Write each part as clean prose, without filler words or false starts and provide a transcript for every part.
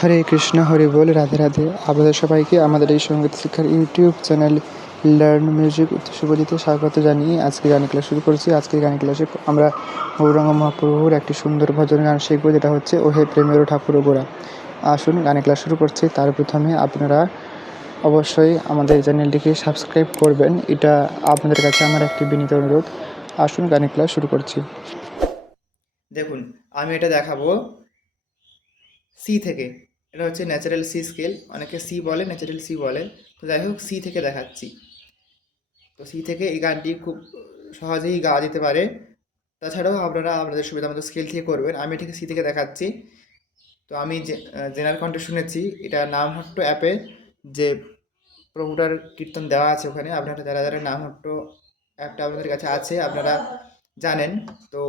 হরে কৃষ্ণ, হরি বল, রাধে রাধে। আপনাদের সবাইকে আমাদের এই সঙ্গীত শিক্ষার ইউটিউব চ্যানেল লার্ন মিউজিক শুভজিতে স্বাগত জানিয়ে আজকে গান ক্লাস শুরু করছি। আজকের গান ক্লাসে আমরা গৌরাঙ্গ মহাপ্রভুর একটি সুন্দর ভজন গান শিখব, যেটা হচ্ছে ওহে প্রেমেরও ঠাকুর গোরা। আসুন গান ক্লাস শুরু করছি। তার প্রথমে আপনারা অবশ্যই আমাদের চ্যানেলটিকে সাবস্ক্রাইব করবেন, এটা আপনাদের কাছে আমার একটি বিনীত অনুরোধ। আসুন গান ক্লাস শুরু করছি। দেখুন, আমি এটা দেখাবো সি থেকে। এটা হচ্ছে ন্যাচারাল সি স্কেল, অনেকে সি বলে, ন্যাচারাল সি বলে। তো যাই হোক, সি থেকে দেখাচ্ছি। তো সি থেকে এই গানটি খুব সহজেই গাওয়া যেতে পারে। তাছাড়াও আপনারা আপনাদের সুবিধা মতো স্কেল থেকে করবেন। আমি এটাকে সি থেকে দেখাচ্ছি। তো আমি যে জেনার কণ্ঠে শুনেছি, এটা নামহট্ট অ্যাপে যে প্রভুটার কীর্তন দেওয়া আছে, ওখানে আপনারা যারা যারা নামহট্ট অ্যাপটা আপনাদের কাছে আছে আপনারা জানেন। তো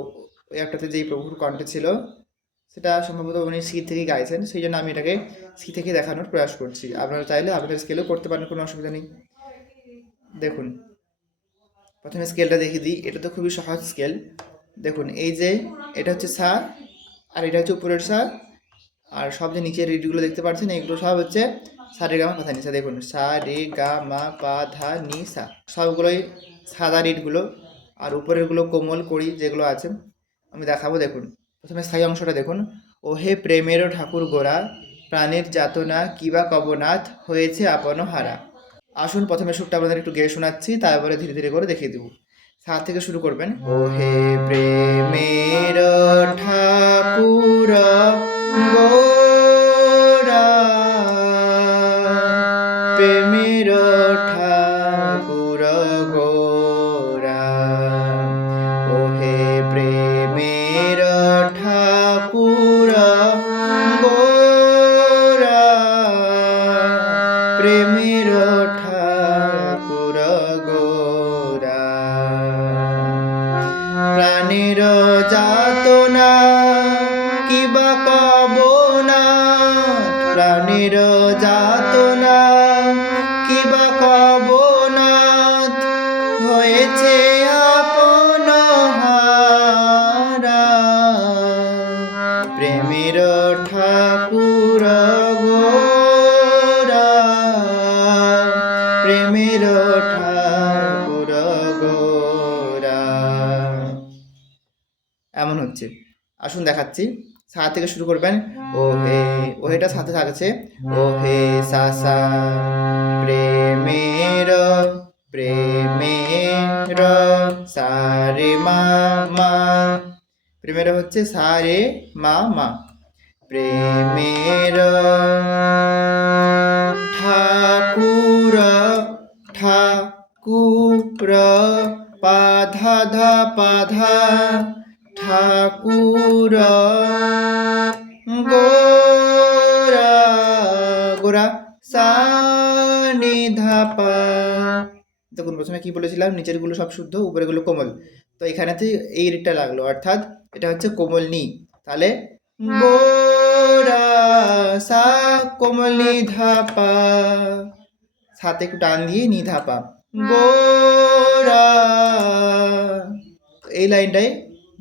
ওই অ্যাপটাতে যেই প্রভুর কণ্ঠে ছিল সেটা সম্ভবত উনি সি থেকেই গাইছেন, সেই জন্য আমি এটাকে সি থেকে দেখানোর প্রয়াস করছি। আপনারা চাইলে আপনাদের স্কেলও করতে পারেন, কোনো অসুবিধা নেই। দেখুন, প্রথমে স্কেলটা দেখিয়ে দিই। এটা তো খুবই সহজ স্কেল। দেখুন, এই যে এটা হচ্ছে সা, আর এটা হচ্ছে উপরের সা, আর সব যে নিচের রিডগুলো দেখতে পাচ্ছেন এগুলো সব হচ্ছে সা রে গা মা পা ধা নি সা। দেখুন, সা রে গা মা পা ধা নি সা, সবগুলোই সাদা রিডগুলো, আর উপরেরগুলো কোমল কড়ি যেগুলো আছে আমি দেখাবো। দেখুন, প্রথমে স্থায়ী অংশটা দেখুন। ও হে প্রেমেরও ঠাকুর গোরা, প্রাণের যাতনা কিবা কবনাথ হয়েছে আপন হারা। আসুন প্রথমে সুরটা আপনাদের একটু গেয়ে শোনাচ্ছি, তারপরে ধীরে ধীরে করে দেখিয়ে দেবো। সা থেকে শুরু করবেন। ও হে প্রেমের ঠাকুর গোরা, প্রেমের ঠাকুর গোরা, ও হে প্রেমের ঠাকুর গোরা, প্রেমের ঠাকুর গোরা, প্রাণের যাতনা কিবা কবনা, প্রাণের যাতনা কিবা কবনাথ হয়েছে আপন হারা, প্রেমের ঠাকুর গোরা, প্রেমের ঠাকুর গোরা। এমন হচ্ছে। আসুন দেখাচ্ছি। সা থেকে শুরু করবেন। ও হে, ও হেটা সাথে থাকছে। ও হে সা সা, প্রেমের প্রেমের সা রে মা মা, প্রেমের হচ্ছে সা রে মা মা, প্রেমের ঠাকুর ঠাকুর পাধা ধা পাধা, ঠাকুর গোরা, গোরা সা নি ধা পা। দেখুন, প্রথমে কি বলেছিলাম, নিচেরগুলো সব শুদ্ধ, উপরেগুলো কোমল। তো এখানেতে এই রিটটা লাগলো, অর্থাৎ এটা হচ্ছে কোমল নি। তাহলে গোরা সা কোমল নি ধা পা, সাথে একটু টান দিয়ে নি ধা পা, গোরা। এই লাইনটাই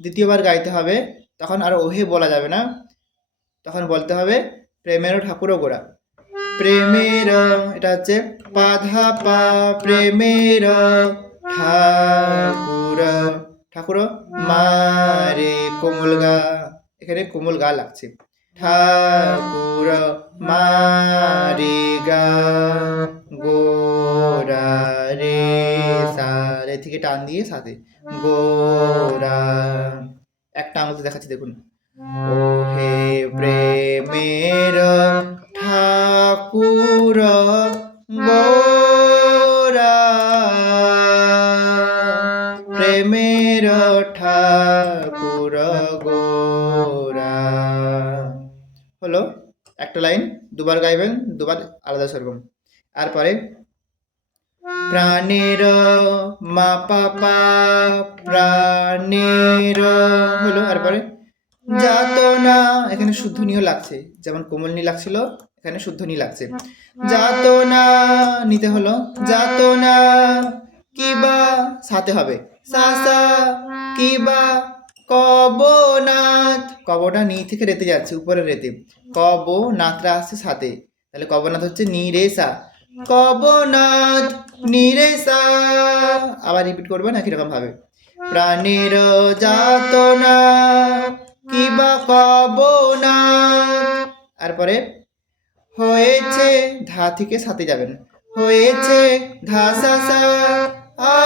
দ্বিতীয়বার গাইতে হবে, তখন আর ওহে বলা যাবে না, তখন বলতে হবে প্রেমেরও ঠাকুরও গোরা, প্রেমের, এটা হচ্ছে পাধা পা, প্রেমের ঠাকুর, ঠাকুর মারে কোমল গা, এখানে কোমল গা লাগছে, ঠাকুর মারে গা, গোরা রে সা, রে থেকে টান দিয়ে সাথে গোরা। একটা আঙুল দেখাচ্ছি, দেখুন। ও হে প্রেমের ঠাকুর গোরা, প্রেমের ঠাকুর গোরা। হলো একটা লাইন, দুবার গাইবেন, দুবার আলাদা স্বরগম। তারপরে প্রাণের মা পাপা, প্রাণের হলো, তারপরে যাতনা, এখানে শুদ্ধ নিও লাগছে, যেমন কোমল নি লাগছিল এখানে শুদ্ধ নি লাগছে। যাতনা নিতে হলো, যাতনা কিবা সাথে হবে, সা সা কিবা কবনাথ, কবটা নি থেকে রেতে যাচ্ছে, উপরে রেতে, কব নাথরা আসছে সাথে, তাহলে কবনাথ হচ্ছে নি রে সা, কবনাথ নি রে সা। আবার রিপিট করবেন একই রকম ভাবে, প্রাণের যাতনা কিবা কবনাথ। তারপরে হয়েছে, ধা থেকে সাথে যাবেন, হয়েছে ধা সা সা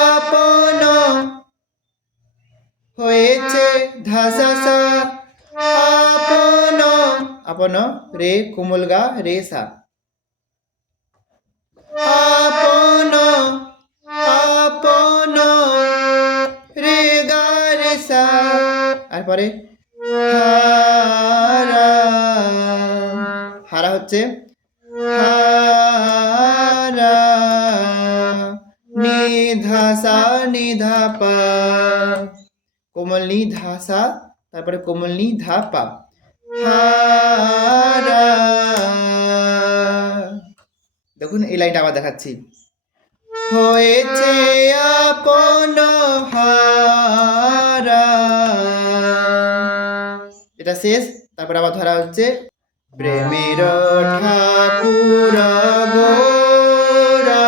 আপন, হয়েছে ধা সা সা আপন, আপন রে কোমল গা রে সা, আপন আপন রে গা রে সা। তারপরে হারা, হারা হচ্ছে হারা নিধা সা নিধা পা, কোমল নি ধা সা, তারপরে কোমল নি ধা পা, হারা। দেখুন এই লাইনটা আবার দেখাচ্ছি, হয়েছে আপন হারা, এটা শেষ। তারপর আবার ধরা হচ্ছে, প্রেমের ঠাকুর গোরা,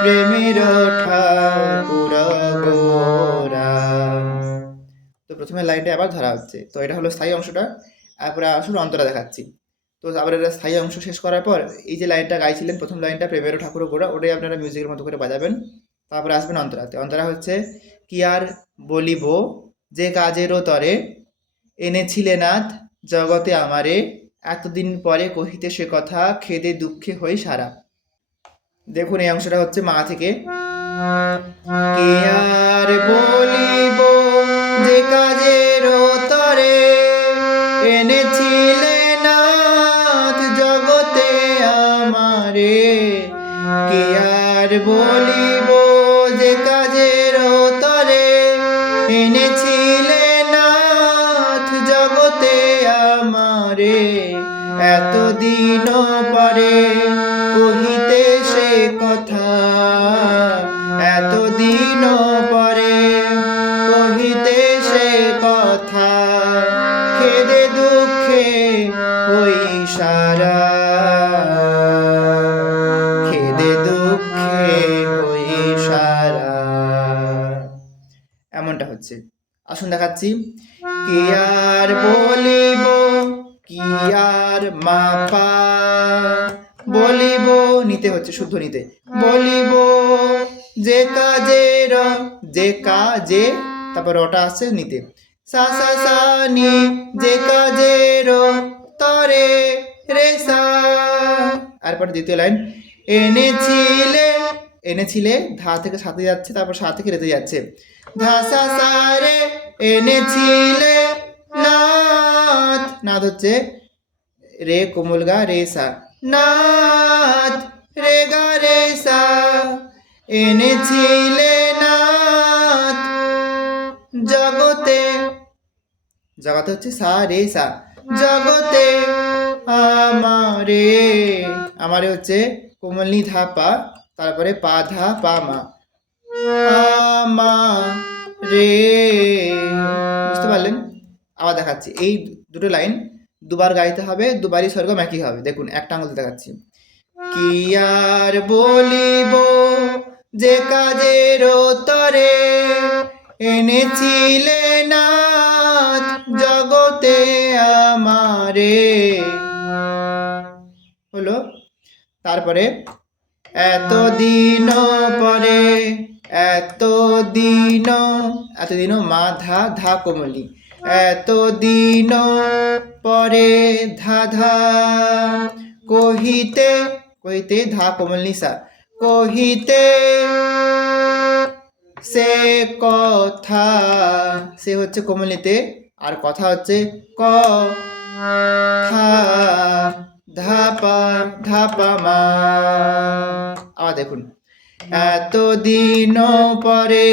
প্রেমের ঠাকুর গোরা। তো প্রথমে লাইনটা আবার ধরা হচ্ছে, তো এটা হলো স্থায়ী অংশটা। তারপরে আসলে অন্তরা দেখাচ্ছি। তো আবার এটা স্থায়ী অংশ শেষ করার পর এই যে লাইনটা গাইছিলেন প্রথম লাইনটা, প্রেমের ঠাকুর গোরা, ওটাই আপনারা মিউজিকের মতো করে বাজাবেন। তারপরে আসবেন অন্তরাতে। অন্তরা হচ্ছে, কি আর বলিব যে কাজেরও তরে, এনেছিলে নাথ জগতে আমারে, এতদিন পরে কহিতে সে কথা, খেদে দুঃখে হই সারা। দেখুন এই অংশটা হচ্ছে মা থেকে, কে আর বলিব যে কাজের তরে, এনেছিলে নাথ জগতে আমারে, কে আর বলিব যে কাজের তরে, এনেছিলে নাথ জগতে আমারে, এতদিন পরে কহিতে সে কথা, এতদিন পরে কহিতে সে কথা, খেদে দুঃখে হই সারা, খেদে দুঃখে হই সারা। এমনটা হচ্ছে। আসুন দেখাচ্ছি, কি আর বলিব, কি আর মাপা, বলিব নিতে হচ্ছে শুদ্ধ নিতে, বলিব যে কাজের, যে কাজে, তারপর ওটা আসছে নিতে, সা সা সা নি, যে কাজের তরে রে সা। তারপর দ্বিতীয় লাইন, এনেছিলে, এনেছিলে ধা থেকে সাথে যাচ্ছে, তারপর সা থেকে রেতে যাচ্ছে, ধা সা সা রে এনেছিলে নাথ, নাথ হচ্ছে রে কোমল গা রে সা, নাথ রে গা রে সা, এনেছিলে নাথ জগতে, জগতে হচ্ছে সা রে সা, জগতে আমারে, আমারে হচ্ছে কোমল নি ধা পা, তারপরে পা ধা পা মা, আমা রে। বুঝতে পারলেন? আবার দেখাচ্ছি, এই দুটো লাইন দুবার গাইতে হবে, দুবারই স্বর্গম একই হবে। দেখুন একটা আঙুল দেখাচ্ছি, কি আর বলিব যে কাজের তরে, এনেছিলে নাথ জগতে আমারে, হলো। তারপরে এতদিন পরে, এতদিন, এতদিন মা ধা ধা কোমলি, এতদিন পরে ধা ধা, কহিতে, কহিতে ধা কোমল নিসা, কহিতে সে কথা, সে হচ্ছে কোমলিতে, আর কথা হচ্ছে ক থা, ধাপা ধাপা মা। আবার দেখুন, এতদিন পরে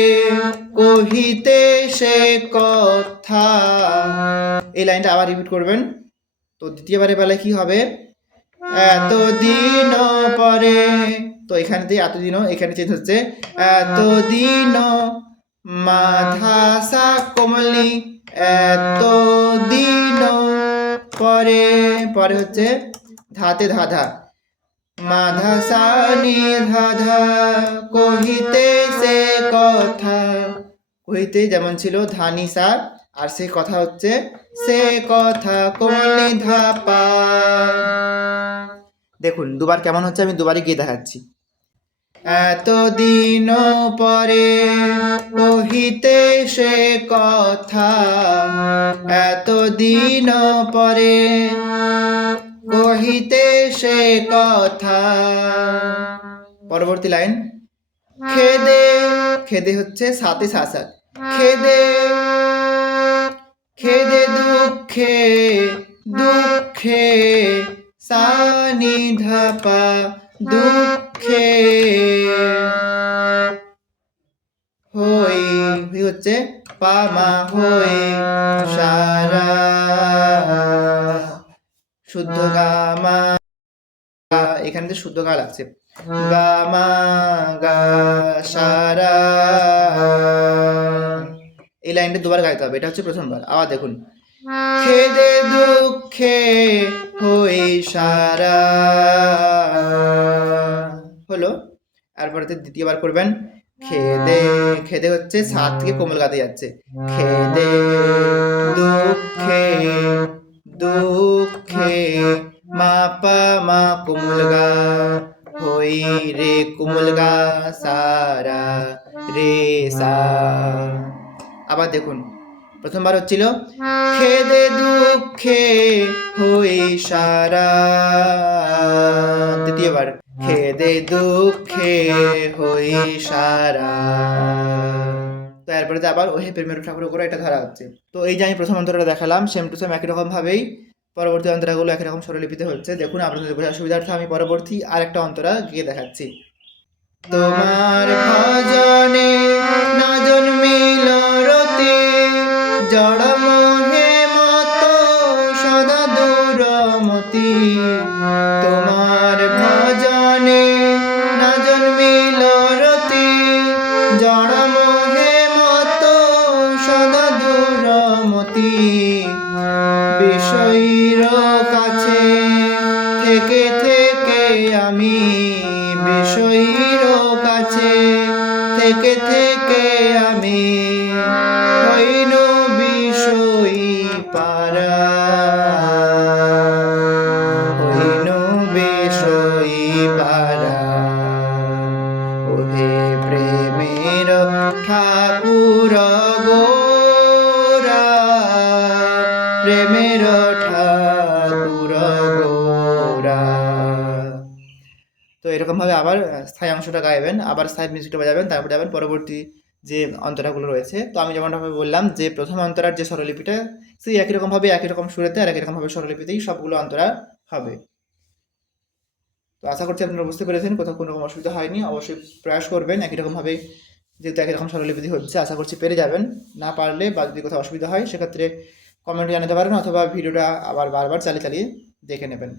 কহিতে সে কথা, এই লাইনটা আবার রিপিট করবেন। তো দ্বিতীয়বারের বেলায় কি হবে, এতদিন পরে, তো এখানে দিয়ে এতদিন, এখানে চেঞ্জ হচ্ছে এতদিন মাধা সা কোমলি এত দিন পরে, পরে হচ্ছে ধাতে ধাধা, মাধা সা নি ধাধা কহিতে সে কথা, কহিতে যেমন ছিল ধানি সা, আর সে কথা হচ্ছে সে কথা কোমলি ধাপা। দেখুন দুবার কেমন হচ্ছে, আমি দুবারই গিয়ে দেখাচ্ছি। এতদিন পরে কহিতে সে কথা, এতদিন পরে কহিতে সে কথা। পরবর্তী লাইন, খেদে, খেদে হচ্ছে সাথে সাসাত, খেদে, খেদে দুঃখে, দুঃখে সানি ধাপা, দুঃখে হই, হই হচ্ছে পামা হই সারা, শুদ্ধ গামা, এখানে তো শুদ্ধ গা লাগছে, গামা গা সারা। এই লাইনটা দুবার গাইতে হবে, এটা হচ্ছে প্রথমবার। আবার দেখুন, খেদে দুঃখে হই সারা হলো। তারপরে দ্বিতীয়বার করবেন, খেদে, খেদে হচ্ছে সাত থেকে কোমল গাতে যাচ্ছে, খেদে দুঃখে, দুঃখে মা পা মা কোমল গা হই রে কোমল গা সারা রে সা। আবার দেখুন, প্রথমবার হচ্ছিল খেদে দুঃখে হই সারা, দ্বিতীয়বার খেদে দুঃখে হই সারা। তো এরপরে আবার ওহে প্রেমের ঠাকুর করে এটা ধরা হচ্ছে। তো এই যে আমি প্রথম অন্তরটা দেখালাম, সেম টু সেম একই রকম ভাবেই পরবর্তী অন্তরাগুলো একই রকম স্বরলিপিতে হচ্ছে। দেখুন আপনাদের বোঝার সুবিধার্থে আমি পরবর্তী আরেকটা অন্তরা গিয়ে দেখাচ্ছি। তোমার ভজনে না জন্মিল রতি, জড় মোহে মত সদা দূরমতি। তোমার ভজনে না জন্মিল রতি, জড় মোহে মত সদা দূরমতি। বিষয়ীর কাছে থেকে থেকে আমি, বিষয়ীর কাছে থেকে থেকে আমি হইন বিষয়ী পারা, হইন বিষয়ী পারা। ওহে প্রেমের ঠাকুর গোরা, প্রেমের ঠাকুর গোরা। তো এরকম ভাবে আবার স্থায়ী অংশটা গাইবেন, আবার স্থায়ী মিউজিকটা বাজাবেন, তারপরে যাবেন পরবর্তী যে অন্তরাগুলো রয়েছে। তো আমি যেমনভাবে বললাম যে প্রথম অন্তরার যে স্বরলিপিটা, সেই একই রকমভাবে একই রকম সুরেতে আর একই রকমভাবে স্বরলিপিতেই সবগুলো অন্তরা হবে। তো আশা করছি আপনারা বুঝতে পেরেছেন, কোথাও কোনো রকম অসুবিধা হয়নি। অবশ্যই প্রয়াস করবেন একই রকমভাবে, যেহেতু একই রকম স্বরলিপি হচ্ছে আশা করছি পেরে যাবেন। না পারলে বা যদি কোথাও অসুবিধা হয় সেক্ষেত্রে কমেন্টে জানাতে পারেন, অথবা ভিডিওটা আবার বারবার চালিয়ে চালিয়ে দেখে নেবেন।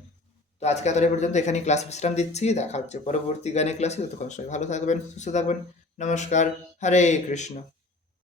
তো আজকে এতটাই পর্যন্ত, এখানে ক্লাস বিশ্রাম দিচ্ছি। দেখা হচ্ছে পরবর্তী গানের ক্লাসে। ততক্ষণ সবাই ভালো থাকবেন, সুস্থ থাকবেন। নমস্কার, হরে কৃষ্ণ।